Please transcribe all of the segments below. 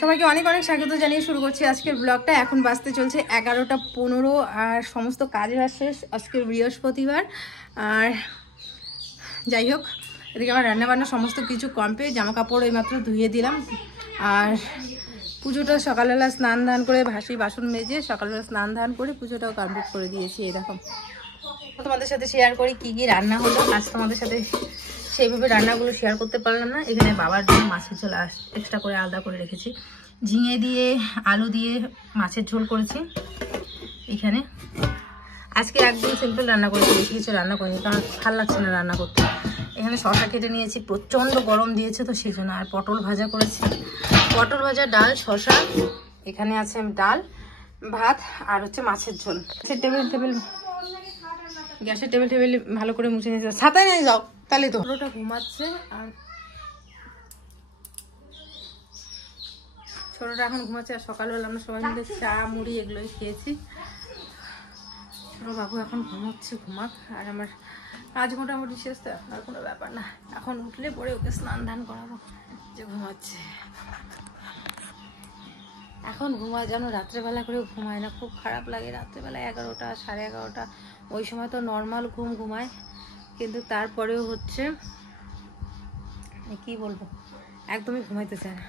সবাইকে অনেক অনেক স্বাগত জানিয়ে শুরু করছি আজকের ব্লগটা। এখন বাজতে চলছে 11টা 15 আর সমস্ত কাজ শেষ। আজকের বৃহস্পতিবার। আর যাই হোক, এদিকে আমার রান্নাবান্না সমস্ত কিছু কমপ্লিট। জামা কাপড় এইমাত্র ধুয়ে দিলাম। আর পুজোটা সকালবেলা স্নান ধান করে ভাসি বাসন মেজে সকালবেলা স্নান ধান করে পুজোটাও কমপ্লিট করে দিয়েছি। এরকম তোমাদের সাথে শেয়ার করি কি কি রান্না হলো আজ। তোমাদের সাথে সেইভাবে রান্নাগুলো শেয়ার করতে পারলাম না। এখানে বাবার জন্য মাছের ঝোল এক্সট্রা করে আলাদা করে রেখেছি। ঝিঙে দিয়ে আলু দিয়ে মাছের ঝোল করেছি। এখানে আজকে একদম সিম্পল রান্না করেছি, বেশি কিছু রান্না করিনি কারণ ভালো লাগছে না রান্না করতে। এখানে শসা কেটে নিয়েছি, প্রচণ্ড গরম দিয়েছে তো সেই জন্য। আর পটল ভাজা করেছি, পটল ভাজা, ডাল, শসা। এখানে আছে ডাল, ভাত আর হচ্ছে মাছের ঝোল। গ্যাসের টেবিল ভালো করে মুছে নিয়ে ছাতায় নিয়ে যাও তাহলে তো। পুরোটা ঘুমাচ্ছে আর ছোটটা এখন ঘুমাচ্ছে। আর সকালবেলা আমরা সবাই মিলে চা মুড়ি এগুলোই খেয়েছি। ছোট বাবু এখন ঘুমাচ্ছে, ঘুমাক। আর আমার কাজ মোটামুটি শেষ, তো আর কোনো ব্যাপার না। এখন উঠলে পরে ওকে স্নান ধান করাবো, যে ঘুমাচ্ছে এখন। ঘুমায় যেন রাত্রেবেলা করেও ঘুমায় না, খুব খারাপ লাগে। রাত্রেবেলা 11টা 11:30 ওই সময় তো নর্মাল ঘুমায়, কিন্তু তারপরেও হচ্ছে কি বলবো, একদমই ঘুমাইতে চায় না।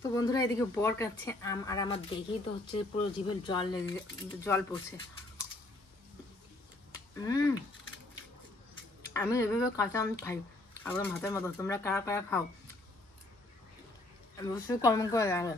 তো বন্ধুরা, এদিকে বর কাচ্ছে আম, আর আমার দেখেই তো হচ্ছে পুরো জিভের জল পড়ছে। আমি এভাবে কাঁচা আম খাই আবার ভাতের মতো। তোমরা কারা কারা খাও অবশ্যই কমেন্ট করে জানাবে।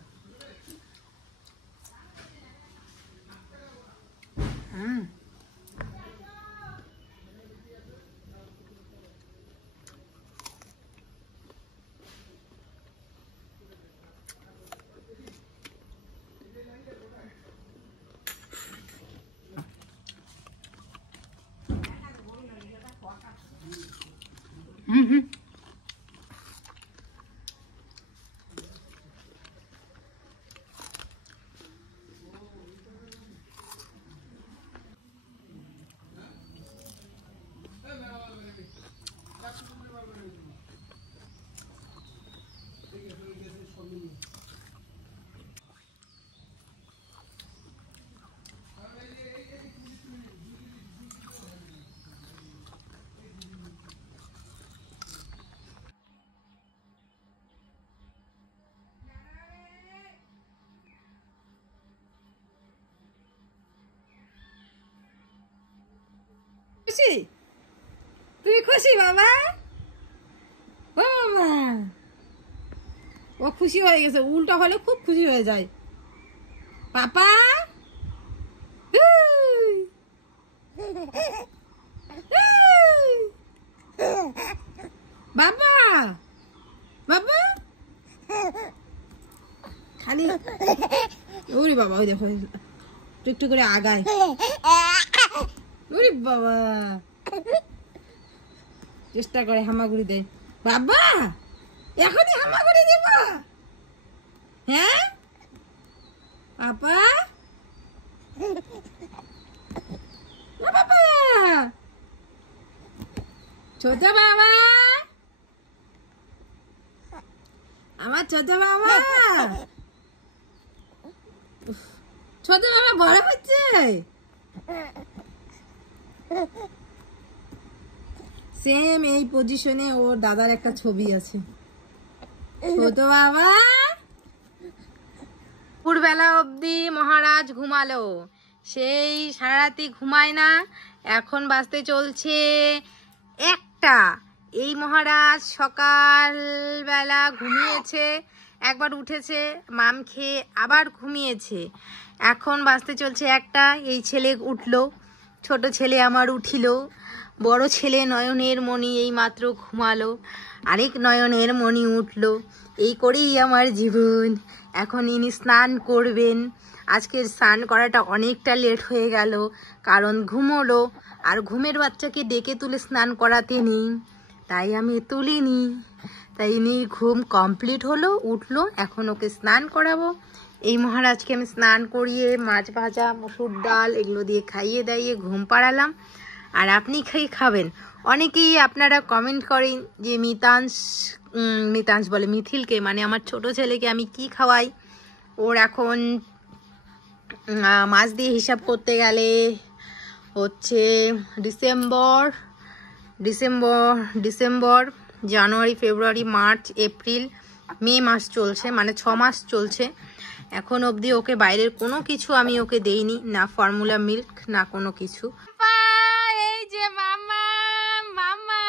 খুশি? তুই খুশি বাবা? ও বাবা, ও খুশি হয়ে গেছে। উল্টা হলে খুব খুশি হয়ে যায় পাপা। বাবা বাবা খালি ওরে বাবা, ওই দেখো একটু করে আগায়। ওরে বাবা, চেষ্টা করে হামাগুড়ি দেয়। বাবা এখনই হামাগুড়ি দিব? হ্যাঁ আপা, বাবা ছোট বাবা, আমার ছোট বাবা, ছোট বাবা বড় হচ্ছে। সেম এই পজিশনে ওর দাদার একটা ছবি আছে। ছোট বাবা দুপুরবেলা অবধি মহারাজ ঘুমালো, সেই সারারাতি ঘুমায় না। এখন বাজতে চলছে 1টা। এই মহারাজ সকালবেলা ঘুমিয়েছে, একবার উঠেছে, মাম খেয়ে আবার ঘুমিয়েছে। এখন বাজতে চলছে 1টা। এই ছেলে উঠলো, ছোট ছেলে আমার উঠিল, বড় ছেলে নয়নের মণি এই মাত্র ঘুমালো, আরেক নয়নের মণি উঠলো। এই করেই আমার জীবন। এখন ইনি স্নান করবেন। আজকের স্নান করাটা অনেকটা লেট হয়ে গেল, কারণ ঘুমোলো, আর ঘুমের বাচ্চাকে ডেকে তুলে স্নান করাতে নেই, তাই আমি তুলিনি। তাই ইনি ঘুম কমপ্লিট হলো, উঠলো, এখন ওকে স্নান করাবো। এই মহারাজকে আমি স্নান করিয়ে মাছ ভাজা, মসুর ডাল এগুলো দিয়ে খাইয়ে দাইয়ে ঘুম পাড়ালাম। আর আপনি খাবেন। অনেকেই আপনারা কমেন্ট করেন যে মিতাংশ বলে মিথিলকে, মানে আমার ছোট ছেলেকে আমি কি খাওয়াই। ওর এখন মাস দিয়ে হিসাব করতে গেলে হচ্ছে ডিসেম্বর, জানুয়ারি, ফেব্রুয়ারি, মার্চ, এপ্রিল, মে মাস চলছে, মানে 6 মাস চলছে। এখন অবধি ওকে বাইরের কোনো কিছু আমি ওকে দেইনি, না ফর্মুলা মিল্ক না কোনো কিছু। এই যে মামা, মামা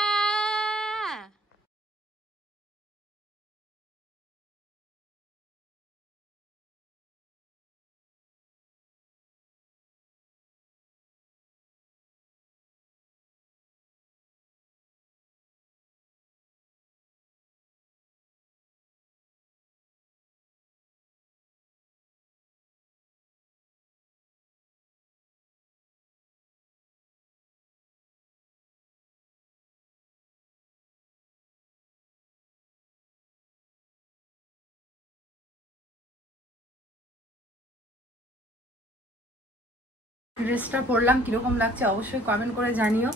ড্রেসটা পরলাম, কিরকম লাগছে অবশ্যই কমেন্ট করে জানিও।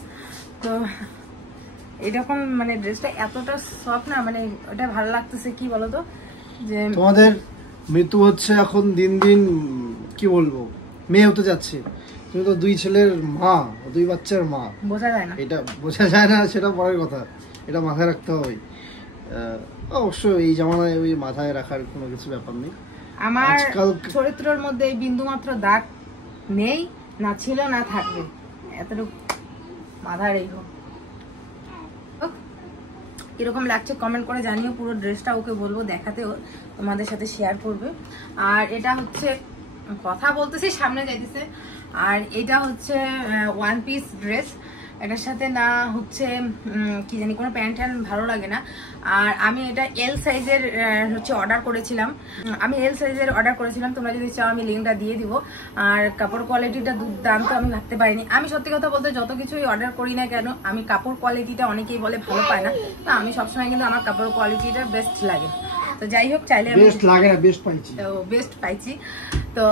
তো এরকম মানে ড্রেসটা এতটা সফট না, মানে ওটা ভালো লাগতেছে। কি বলতো, যে তোমাদের মৃত্যু হচ্ছে এখন দিন দিন, কি বলবো, মেয়ে হতে যাচ্ছে। তুমি তো 2 ছেলের মা, 2 বাচ্চার মা, বোঝা যায় না। এটা বোঝা যায় না, সেটা পরের কথা, এটা মাথায় রাখতে হবে। অবশ্য এই জামানায় ওই মাথায় রাখার কোনো কিছু ব্যাপার নেই। আমার চরিত্রের মধ্যে এই বিন্দুমাত্র দাগ নেই, না ছিল না থাকবে, এতটুকু মাথায় রেখো। কিরকম লাগছে কমেন্ট করে জানিও। পুরো ড্রেসটা ওকে বলবো দেখাতে, তোমাদের সাথে শেয়ার করবে। আর এটা হচ্ছে, কথা বলতেছি সামনে যাইতেছে, আর এটা হচ্ছে 1 পিস ড্রেস। এটার সাথে না হচ্ছে কি জানি কোনো প্যান্ট ট্যান্ট ভালো লাগে না। আর আমি এটা এল সাইজের হচ্ছে অর্ডার করেছিলাম। তোমরা যদি চাও আমি লিঙ্কটা দিয়ে দিব। আর কাপড় কোয়ালিটিটা দুর্দান্ত, আমি ভাবতে পারিনি। আমি সত্যি কথা বলতে যত কিছুই অর্ডার করি না কেন, আমি কাপড় কোয়ালিটিটা অনেকেই বলে ভালো পায় না, তো আমি সবসময় কিন্তু আমার কাপড় কোয়ালিটিটা বেস্ট লাগে। তো যাই হোক, চাইলে বেস্ট লাগে না, বেস্ট পাইছি। তো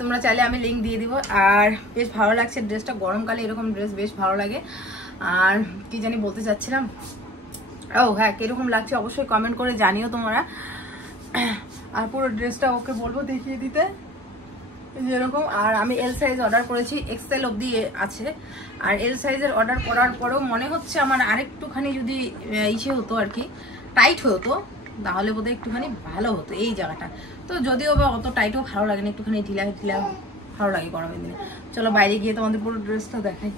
তোমরা চাইলে আমি লিঙ্ক দিয়ে দিব। আর বেশ ভালো লাগছে ড্রেসটা, গরমকালে এরকম ড্রেস বেশ ভালো লাগে। আর কি জানি বলতে চাচ্ছিলাম, ও হ্যাঁ, কিরকম লাগছে অবশ্যই কমেন্ট করে জানিও তোমরা। আর পুরো ড্রেসটা ওকে বলবো দেখিয়ে দিতে যেরকম। আর আমি এল সাইজ অর্ডার করেছি, এক্সেল অবধি আছে। আর এল সাইজের অর্ডার করার পরেও মনে হচ্ছে আমার আরেকটুখানি যদি ইসে হতো আর কি, টাইট হতো, তাহলে বোধহয় একটুখানি ভালো হতো এই জায়গাটা। তো যদিও বা অত টাইটও ভালো লাগে না, একটুখানি ঢিলা ঢিলা ভালো লাগে গরমের দিনে। চলো বাইরে গিয়ে তোমাদের পুরো ড্রেসটা দেখাই।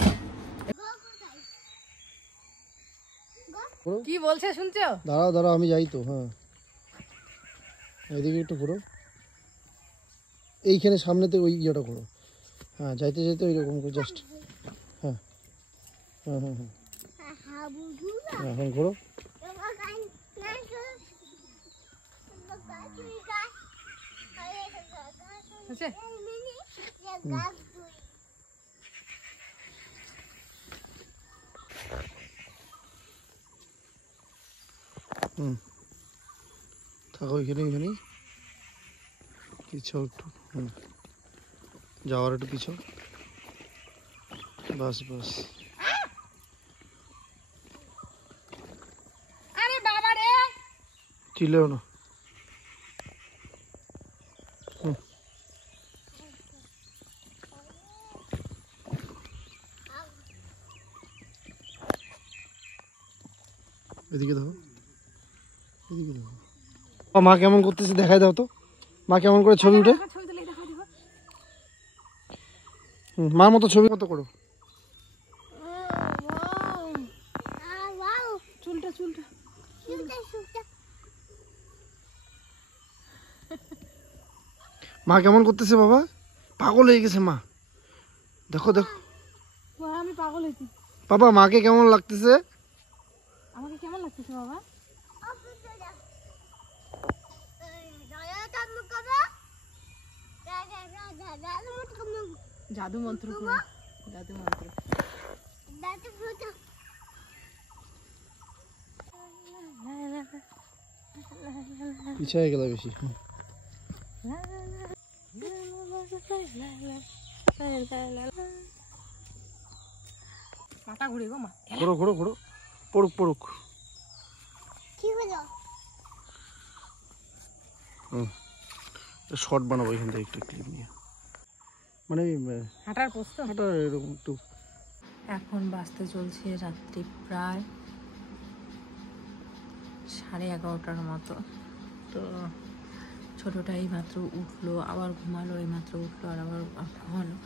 কি বলছে শুনছো? দাঁড়াও আমি যাই তো। হ্যাঁ, এদিকে একটু ঘুরো, এইখানে সামনেতে ওই ইয়েটা করো। হ্যাঁ, যাইতে যাইতে ওইরকম করে জাস্ট। হ্যাঁ হ্যাঁ হ্যাঁ হ্যাঁ, এখন ঘুরো। থাকো এখানেই পিছাও একটু, যাওয়ার একটু পিছাও, বাস আরে বাবা রে, চিল্লেও না। এদিকে দেখো, এদিকে দেখো। মা কেমন করতেছে দেখাই দাও তো, মা কেমন করে ছবি উঠে। মার মতো ছবি মতো করো। চুলটা চুলটা মা কেমন করতেছে বাবা, পাগল হয়ে গেছে মা, দেখো দেখো। আমি পাগল হয়েছি বাবা মাকে কেমন লাগতেছে? আমাকে কেমন লাগতেছে বাবা? জাদু মন্ত্র জাদু মন্ত্র পিছায় গেল বেশি। মাথা ঘুরে গো মা। ঘোরো ঘোরো ঘোরো, পড়ুক পড়ুক। শর্ট বানাবো এখান থেকে একটা ক্লিপ নিয়ে, মানে হাঁটার পোস্ত হাঁটা এরকম একটু। এখন বাজতে চলছে রাত্রি প্রায় 11:30 মতো। তো ছোটোটা এইমাত্র উঠলো, আবার ঘুমালো, এইমাত্র উঠলো আর আবার ঘুমালো।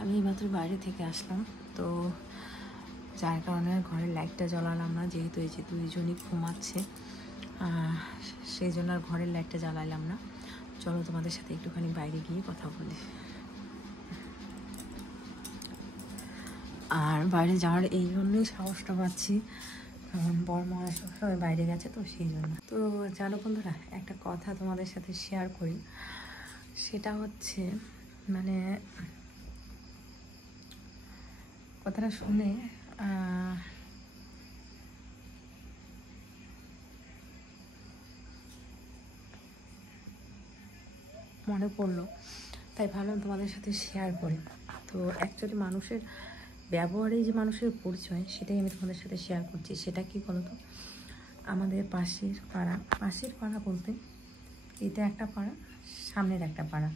আমি এইমাত্র বাইরে থেকে আসলাম, তো যার কারণে ঘরের লাইটটা জ্বালালাম না, যেহেতু এই যে দুইজনই ঘুমাচ্ছে, সেই জন্য আর ঘরের লাইটটা জ্বালালাম না। চলো তোমাদের সাথে একটুখানি বাইরে গিয়ে কথা বলি। আর বাইরে যাওয়ার এই জন্যই সাহসটা পাচ্ছি, কারণ বড়মা সবসময় বাইরে গেছে, তো সেই জন্য। তো জানো বন্ধুরা, একটা কথা তোমাদের সাথে শেয়ার করি, সেটা হচ্ছে মানে কথাটা শুনে মনে পড়লো, তাই ভাবলাম তোমাদের সাথে শেয়ার করি। তো অ্যাকচুয়ালি মানুষের ব্যবহারেই যে মানুষের পরিচয়, সেটাই আমি তোমাদের সাথে শেয়ার করছি। সেটা কি বলো তো, আমাদের পাশের পাড়া বলতে এটা একটা পাড়া, সামনের একটা পাড়া,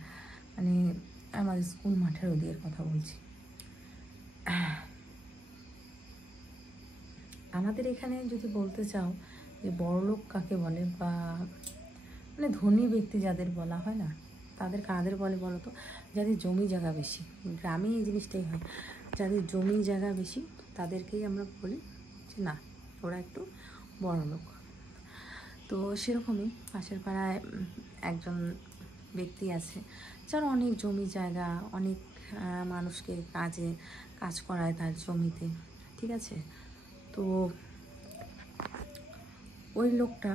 মানে আমাদের স্কুল মাঠের ওদিকের কথা বলছি। আমাদের এখানে যদি বলতে চাও যে বড়লোক কাকে বলে, বা মানে ধনী ব্যক্তি যাদের বলা হয় না, তাদের কাদের বলে বলো তো? যাদের জমি জায়গা বেশি, গ্রামে এই জিনিসটাই হয়, যাদের জমি জায়গা বেশি তাদেরকেই আমরা বলি যে না, ওরা একটু বড়লোক। তো সেরকমই পাশের পাড়ায় একজন ব্যক্তি আছে যার অনেক জমি জায়গা, অনেক মানুষকে কাজ করায় তার জমিতে, ঠিক আছে। তো ওই লোকটা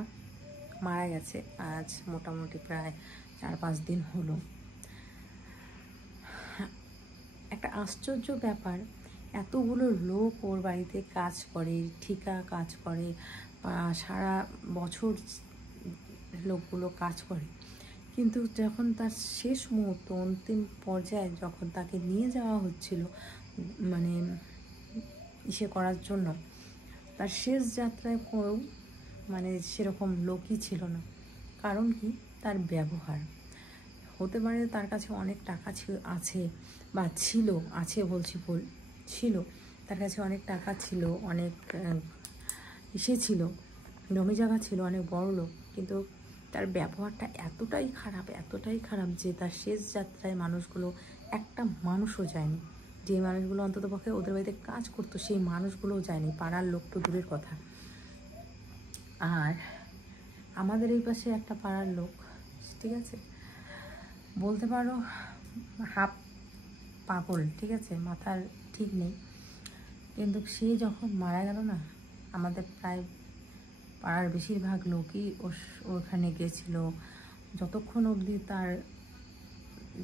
মারা গেছে আজ মোটামুটি প্রায় 4-5 দিন হলো। একটা আশ্চর্য ব্যাপার, এতগুলো লোক ওর বাড়িতে কাজ করে, ঠিকা কাজ করে, বা সারা বছর লোকগুলো কাজ করে, কিন্তু যখন তার শেষ মুহূর্ত, অন্তিম পর্যায়ে যখন তাকে নিয়ে যাওয়া হচ্ছিল মানে ইসে করার জন্য, তার শেষ যাত্রায় করেও মানে সেরকম লোকই ছিল না। কারণ কি? তার ব্যবহার। হতে পারে তার কাছে অনেক টাকা আছে, বা ছিল, তার কাছে অনেক টাকা ছিল, অনেক ছিল, জমি জায়গা ছিল, অনেক বড় লোক, কিন্তু তার ব্যবহারটা এতটাই খারাপ যে তার শেষ যাত্রায় মানুষগুলো, একটা মানুষও যায়নি। যে মানুষগুলো অন্ততপক্ষে ওদের বাড়িতে কাজ করতো, সেই মানুষগুলোও যায়নি, পাড়ার লোক তো দূরের কথা। আর আমাদের এই পাশে একটা পাড়ার লোক, ঠিক আছে, বলতে পারো হাফ পাগল, ঠিক আছে, মাথার ঠিক নেই, কিন্তু সে যখন মারা গেল না, আমাদের প্রায় পাড়ার বেশিরভাগ লোকই ওখানে গেছিলো। যতক্ষণ অবধি তার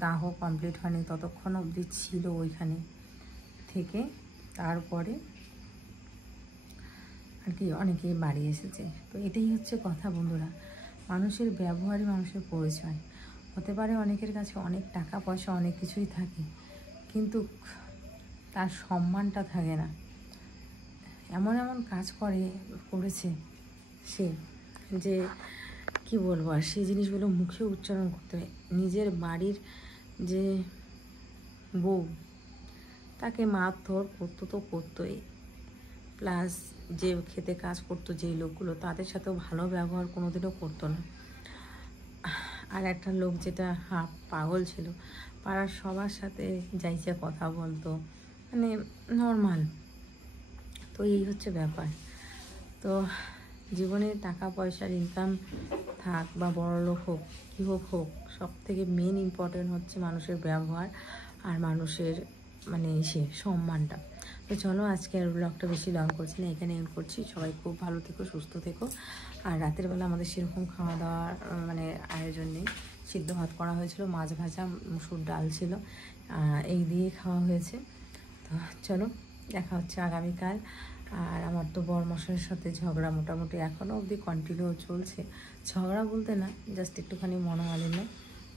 দাহ কমপ্লিট হয়নি ততক্ষণ অবধি ছিল ওইখানে থেকে, তারপরে আর কি অনেকেই বাড়ি এসেছে। তো এটাই হচ্ছে কথা বন্ধুরা, মানুষের ব্যবহারই মানুষের পরিচয়। হতে পারে অনেকের কাছে অনেক টাকা পয়সা, অনেক কিছুই থাকে, কিন্তু তার সম্মানটা থাকে না। এমন কাজ করেছে সে, যে কি বলবো, আর সেই জিনিসগুলো মুখে উচ্চারণ করতে হয়। নিজের বাড়ির যে বউ, তাকে মারধর করতো তো করতোই, প্লাস যে খেতে কাজ করতো যেই লোকগুলো, তাদের সাথেও ভালো ব্যবহার কোনোদিনও করতো না। আর একটা লোক যেটা পাগল ছিল, পাড়ার সবার সাথে যাইছে কথা বলতো, মানে নর্মাল। তো এই হচ্ছে ব্যাপার। তো জীবনে টাকা পয়সার ইনকাম থাক বা বড়লোক হোক, কী হোক, সব থেকে মেন ইম্পর্টেন্ট হচ্ছে মানুষের ব্যবহার আর মানুষের মানে সম্মানটা। তো চলো আজকে আর ব্লগটা বেশি লং করছি না, এখানে এন্ড করছি। সবাই খুব ভালো থেকো, সুস্থ থেকো। আর রাতের বেলা আমাদের সেরকম খাওয়া দাওয়ার মানে আয়োজন নেই। সিদ্ধ ভাত করা হয়েছিল, মাছ ভাজা, মুসুর ডাল ছিল, এই দিয়ে খাওয়া হয়েছে। তো চলো দেখা হচ্ছে আগামীকাল। আর আমার তো বরমশাইয়ের সাথে ঝগড়া মোটামুটি এখনও অবধি কন্টিনিউ চলছে। ঝগড়া বলতে না, জাস্ট একটুখানি মনোমালিন্য।